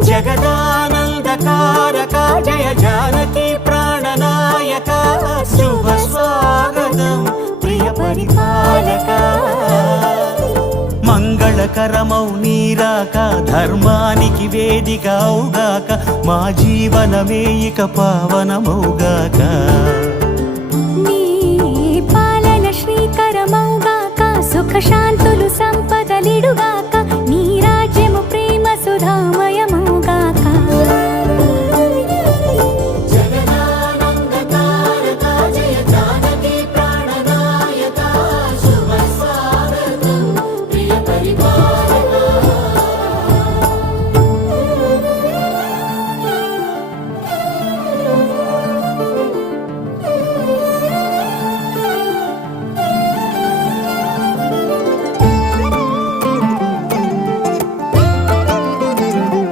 జగదానందకారక జయ జానకి ప్రాణనాయక శుభ స్వాగతం ప్రియ పరిపాలక మంగళకరమౌ నీరాక ధర్మానికి వేదిక అవుగాక మా జీవనమే ఇక పావనమౌగాక నీ పాలన శ్రీకరమౌగాక సుఖ శాంతులు సంపదలిడుగాక